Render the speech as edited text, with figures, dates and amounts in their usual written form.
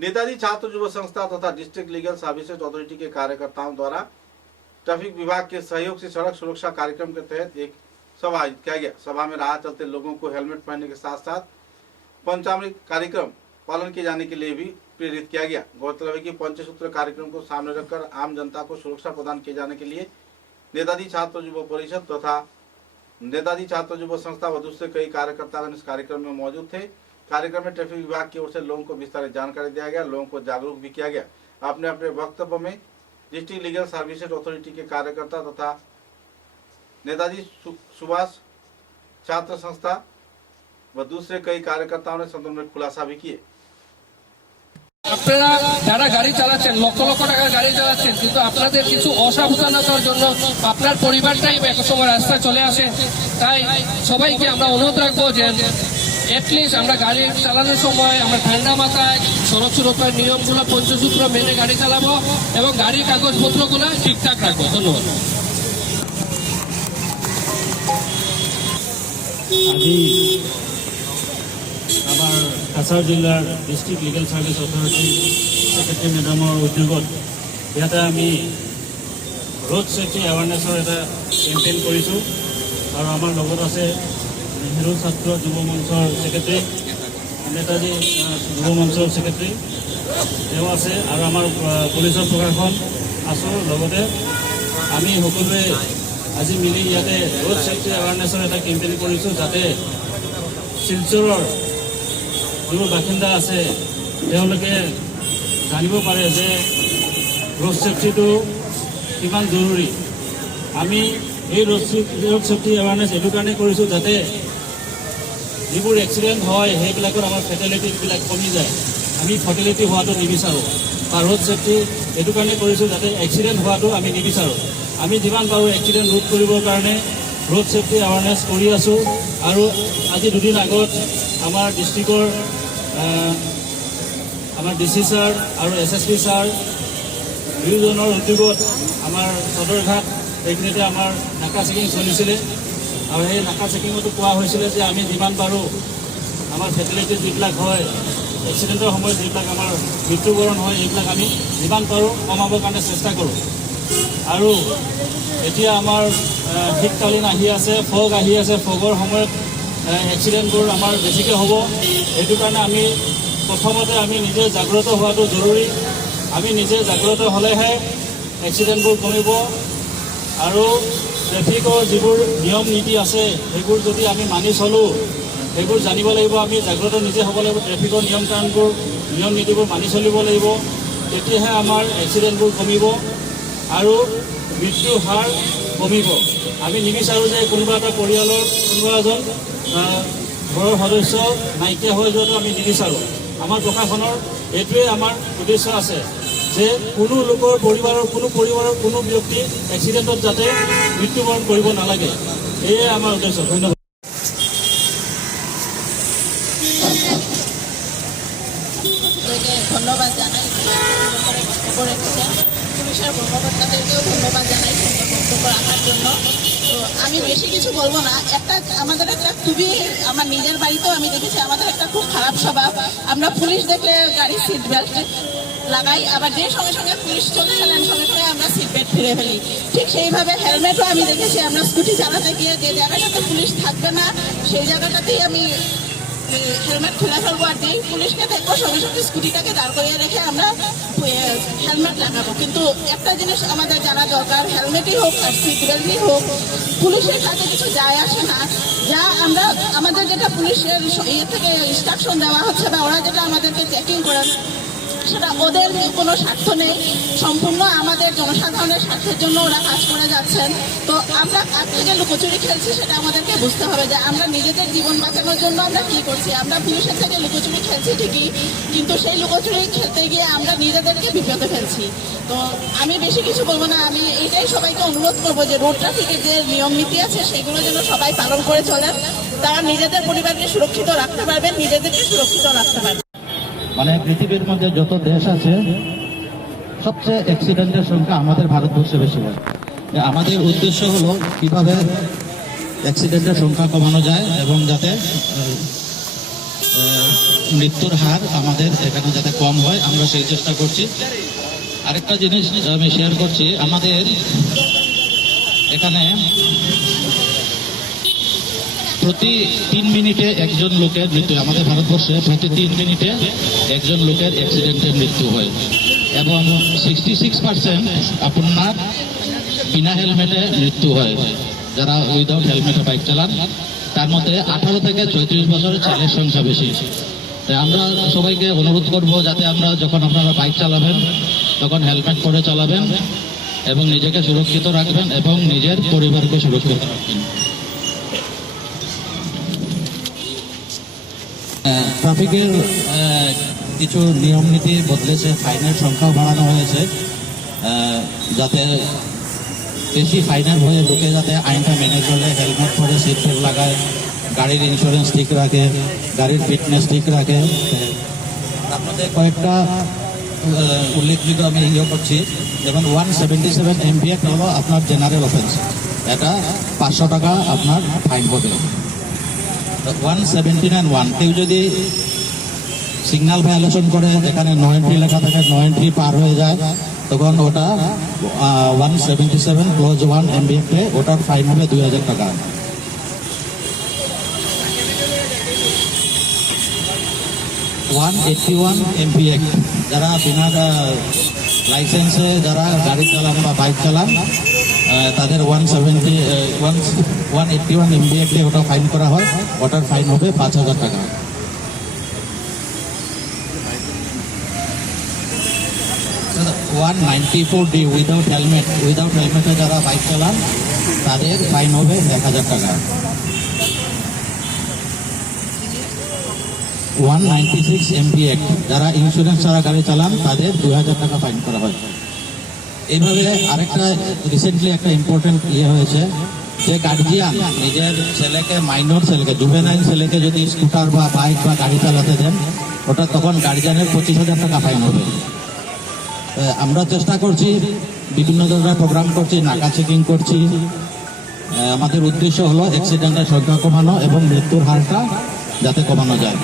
नेताजी छात्र युवा संस्था तथा डिस्ट्रिक्ट लीगल सर्विसेज अथॉरिटी के कार्यकर्ताओं द्वारा ट्रैफिक विभाग के सहयोग से सड़क सुरक्षा कार्यक्रम के तहत एक सभा आयोजित किया गया। सभा में राह चलते लोगों को हेलमेट पहनने के साथ साथ पंचामृत कार्यक्रम पालन किए जाने के लिए भी प्रेरित किया गया। गौरतलब है कि पंचसूत्र कार्यक्रम को सामने रखकर आम जनता को सुरक्षा प्रदान किए जाने के लिए नेताजी छात्र युवा परिषद तथा नेताजी छात्र युवा संस्था व दूसरे कई कार्यकर्ता इस कार्यक्रम में मौजूद थे। कार्यक्रम में ट्रैफिक विभाग की ओर से लोगों को विस्तारित जानकारी दिया गया, लोगों को जागरूक भी किया गया। अपने अपने वक्तव्य में डिस्ट्रिक्ट लीगल सर्विसेज अथॉरिटी के कार्यकर्ता तथा नेताजी सुभाष छात्र संस्था व दूसरे कई कार्यकर्ताओं ने संदर्भ में खुलासा भी किए। আপনারা যারা গাড়ি চালাচ্ছেন লক্ষ লক্ষ টাকার গাড়ি চালাচ্ছেন, কিন্তু আপনাদের কিছু অসাবধানতার জন্য আপনার পরিবারটাই এক সময় রাস্তায় চলে আসে। তাই সবাইকে আমরা অনুরোধ রাখবো যে এটলিস্ট আমরা গাড়ি চালানোর সময় আমরা ঠান্ডা মাথায় সড়ক সুরক্ষার নিয়মগুলো পঞ্চসূত্র মেনে গাড়ি চালাবো এবং গাড়ির কাগজপত্রগুলো ঠিকঠাক রাখবো। ধন্যবাদ। আজি আমাৰ কাছাৰ জিলাৰ district legal service authority secretary মেডামৰ উদ্যোগত ইয়াতে আমি ৰোড সেফটি এৱাৰনেছৰ এটা কেম্পেইন কৰিছোঁ আৰু আমাৰ লগত আছে নেহৰু ছাত্ৰ যুৱ মঞ্চৰ সেক্ৰেটাৰী, নেতাজী যুৱ মঞ্চৰ সেক্ৰেটাৰী তেওঁ আছে আৰু আমাৰ পুলিচৰ প্ৰশাসন আছোঁ। লগতে আমি সকলোৱে আজি মিলি ইয়াতে ৰোড সেফটি এৱাৰনেছৰ এটা কেম্পেইন কৰিছোঁ যাতে শিলচৰৰ যিবোৰ বাসিন্দা আছে তেওঁলোকে জানিব পাৰে যে ৰোড সেফটিটো কিমান জৰুৰী। আমি এই ৰোড সেফটি এৱাৰনেছ এইটো কাৰণে কৰিছোঁ যাতে যিবোৰ এক্সিডেণ্ট হয় সেইবিলাকৰ আমাৰ ফেটেলিটিবিলাক কমি যায়। আমি ফেটেলিটি হোৱাটো নিবিচাৰোঁ বা ৰোড সেফটি এইটো কাৰণে কৰিছোঁ যাতে এক্সিডেণ্ট হোৱাটো আমি নিবিচাৰোঁ। আমি যিমান পাৰোঁ এক্সিডেণ্ট ৰোধ কৰিবৰ কাৰণে ৰোড সেফটি এৱাৰনেছ কৰি আছোঁ। আৰু আজি দুদিন আগত আমাৰ ডিষ্ট্ৰিক্টৰ আমাৰ ডিচি ছাৰ আৰু SSP ছাৰ দুয়োজনৰ উদ্যোগত আমাৰ সদৰঘাট এইখিনিতে আমাৰ নাকা চেকিং চলিছিলে আৰু সেই নাকা চেকিঙতো কোৱা হৈছিলে যে আমি যিমান পাৰোঁ আমাৰ ফেটেলিটি যিবিলাক হয় এক্সিডেণ্টৰ সময়ত যিবিলাক আমাৰ মৃত্যুবৰণ হয় এইবিলাক আমি যিমান পাৰোঁ কমাবৰ কাৰণে চেষ্টা কৰোঁ। আৰু এতিয়া আমাৰ শীতকালীন আহি আছে, ফগ আহি আছে, ফগৰ সময়ত এক্সিডেণ্টবোৰ আমাৰ বেছিকৈ হ'ব। সেইটো কাৰণে আমি প্ৰথমতে আমি নিজে জাগ্ৰত হোৱাটো জৰুৰী। আমি নিজে জাগ্ৰত হ'লেহে এক্সিডেণ্টবোৰ কমিব। আৰু ট্ৰেফিকৰ যিবোৰ নিয়ম নীতি আছে সেইবোৰ যদি আমি মানি চলোঁ, সেইবোৰ জানিব লাগিব। আমি জাগ্ৰত নিজে হ'ব লাগিব, ট্ৰেফিকৰ নিয়ম কাৰণবোৰ নিয়ম নীতিবোৰ মানি চলিব লাগিব। তেতিয়াহে আমাৰ এক্সিডেণ্টবোৰ কমিব আৰু মৃত্যুৰ হাৰ কমিব। আমি নিবিচাৰোঁ যে কোনোবা এটা পৰিয়ালৰ কোনোবা এজন ঘৰৰ সদস্য নাইকিয়া হৈ যোৱাটো আমি নিবিচাৰোঁ। আমাৰ প্ৰশাসনৰ এইটোৱে আমাৰ উদ্দেশ্য আছে যে কোনো লোকৰ পৰিবাৰৰ কোনো ব্যক্তি এক্সিডেণ্টত যাতে মৃত্যুবৰণ কৰিব নালাগে, এয়ে আমাৰ উদ্দেশ্য। ধন্যবাদ। ধন্যবাদ জানাই, পুলিশের কর্মকর্তাদেরকেও ধন্যবাদ জানাই বক্তব্য রাখার জন্য। তো আমি বেশি কিছু বলবো না। আমাদের একটা খুবই আমার নিজের বাড়িতেও আমি দেখেছি আমাদের একটা খুব খারাপ স্বভাব, আমরা পুলিশ দেখলে গাড়ির সিট বেল্ট লাগাই, আবার যে সঙ্গে সঙ্গে পুলিশ চলে গেলেন সঙ্গে সঙ্গে আমরা সিট বেল্ট ফিরে ফেলি। ঠিক সেইভাবে হেলমেটও আমি দেখেছি আমরা স্কুটি চালাতে গিয়ে যে জায়গাটাতে পুলিশ থাকবে না সেই জায়গাটাতেই আমি হেলমেট খুলে ফেলবো, আর যেই পুলিশকে দেখবো সঙ্গে সঙ্গে স্কুটিটাকে দাঁড় করিয়ে রেখে আমরা হেলমেট লাগাবো। কিন্তু একটা জিনিস আমাদের জানা দরকার, হেলমেটই হোক আর সিট বেল্টই হোক, পুলিশের কাছে কিছু যায় আসে না। যা আমরা আমাদের যেটা পুলিশের ইয়ে থেকে ইনস্ট্রাকশন দেওয়া হচ্ছে বা ওরা যেটা আমাদেরকে চেকিং করেন সেটা ওদের কোনো স্বার্থ নেই, সম্পূর্ণ আমাদের জনসাধারণের স্বার্থের জন্য ওরা কাজ করে যাচ্ছেন। তো আমরা কার থেকে লুকোচুরি খেলছি সেটা আমাদেরকে বুঝতে হবে যে আমরা নিজেদের জীবন বাঁচানোর জন্য আমরা কি করছি। আমরা পুলিশের থেকে লুকোচুরি খেলছি ঠিকই, কিন্তু সেই লুকোচুরি খেলতে গিয়ে আমরা নিজেদেরকে বিপদে ফেলছি। তো আমি বেশি কিছু বলবো না, আমি এইটাই সবাইকে অনুরোধ করবো যে রোড ট্রাফিকের যে নিয়ম নীতি আছে সেগুলো যেন সবাই পালন করে চলেন। তারা নিজেদের পরিবারকে সুরক্ষিত রাখতে পারবেন, নিজেদেরকে সুরক্ষিত রাখতে পারবেন। মানে পৃথিবীর মধ্যে যত দেশ আছে সবচেয়ে অ্যাক্সিডেন্টের সংখ্যা আমাদের ভারতবর্ষে বেশি হয়। আমাদের উদ্দেশ্য হলো কিভাবে অ্যাক্সিডেন্টের সংখ্যা কমানো যায় এবং যাতে মৃত্যুর হার আমাদের এখানে যাতে কম কম হয়, আমরা সেই চেষ্টা করছি। আরেকটা জিনিস আমি শেয়ার করছি, আমাদের এখানে প্রতি 3 মিনিটে একজন লোকের মৃত্যু, আমাদের ভারতবর্ষে প্রতি 3 মিনিটে একজন লোকের অ্যাক্সিডেন্টের মৃত্যু হয় এবং 66% আপনার বিনা হেলমেটে মৃত্যু হয়, যারা উইদাউট হেলমেটে বাইক চালান। তার মধ্যে 18 থেকে 34 বছরের ছেলের সংখ্যা বেশি। তাই আমরা সবাইকে অনুরোধ করব যাতে আমরা যখন আপনারা বাইক চালাবেন তখন হেলমেট পরে চালাবেন এবং নিজেকে সুরক্ষিত রাখবেন এবং নিজের পরিবারকে সুরক্ষিত রাখবেন। ট্রাফিকের কিছু নিয়ম নীতি বদলেছে, ফাইনের সংখ্যাও বাড়ানো হয়েছে, যাতে বেশি ফাইনের হয়ে লোকে যাতে আইনটা মেনে চলে, হেলমেট পরে, সিট বেল্ট লাগায়, গাড়ির ইন্স্যুরেন্স ঠিক রাখে, গাড়ির ফিটনেস ঠিক রাখে। আপনাদের কয়েকটা উল্লেখযোগ্য আমি ইয়ে করছি, যেমন 177 MPF হলো আপনার জেনারেল অফেন্স, এটা 500 টাকা আপনার ফাইন হবে। 179(1) কেউ যদি সিগন্যাল ভায়োলেশন করে, যেখানে নো এন্ট্রি লেখা থাকে, নো এন্ট্রি পার হয়ে যায়, তখন ওটা 177 ক্লোজ 1 MPF ওটার ফাইন হবে 2000 টাকা। MPF যারা বিনা লাইসেন্সে যারা গাড়ি চালান বা বাইক চালান, তাদের 181 MPF ওটা ফাইন করা হয়, ওটার ফাইন হবে 5000 টাকা। $194D উইদাউট হেলমেটে যারা বাইক চালান তাদের ফাইন হবে 1000 টাকা। 196 MPF যারা ইন্স্যুরেন্স ছাড়া গাড়ি চালান তাদের 2000 টাকা ফাইন করা হয়। এইভাবে আরেকটা রিসেন্টলি একটা ইম্পর্টেন্ট হয়েছে যে গার্জিয়ান নিজের ছেলেকে, মাইনর ছেলেকে, জুভেনাইল ছেলেকে যদি স্কুটার বা বাইক বা গাড়ি চালাতে দেন, ওটা তখন গার্জিয়ানের 25,000 টাকা ফাইন হবে। আমরা চেষ্টা করছি, বিভিন্ন ধরনের প্রোগ্রাম করছি, নাকা চেকিং করছি। আমাদের উদ্দেশ্য হলো অ্যাক্সিডেন্টের সংখ্যা কমানো এবং মৃত্যুর হারটা যাতে কমানো যায়।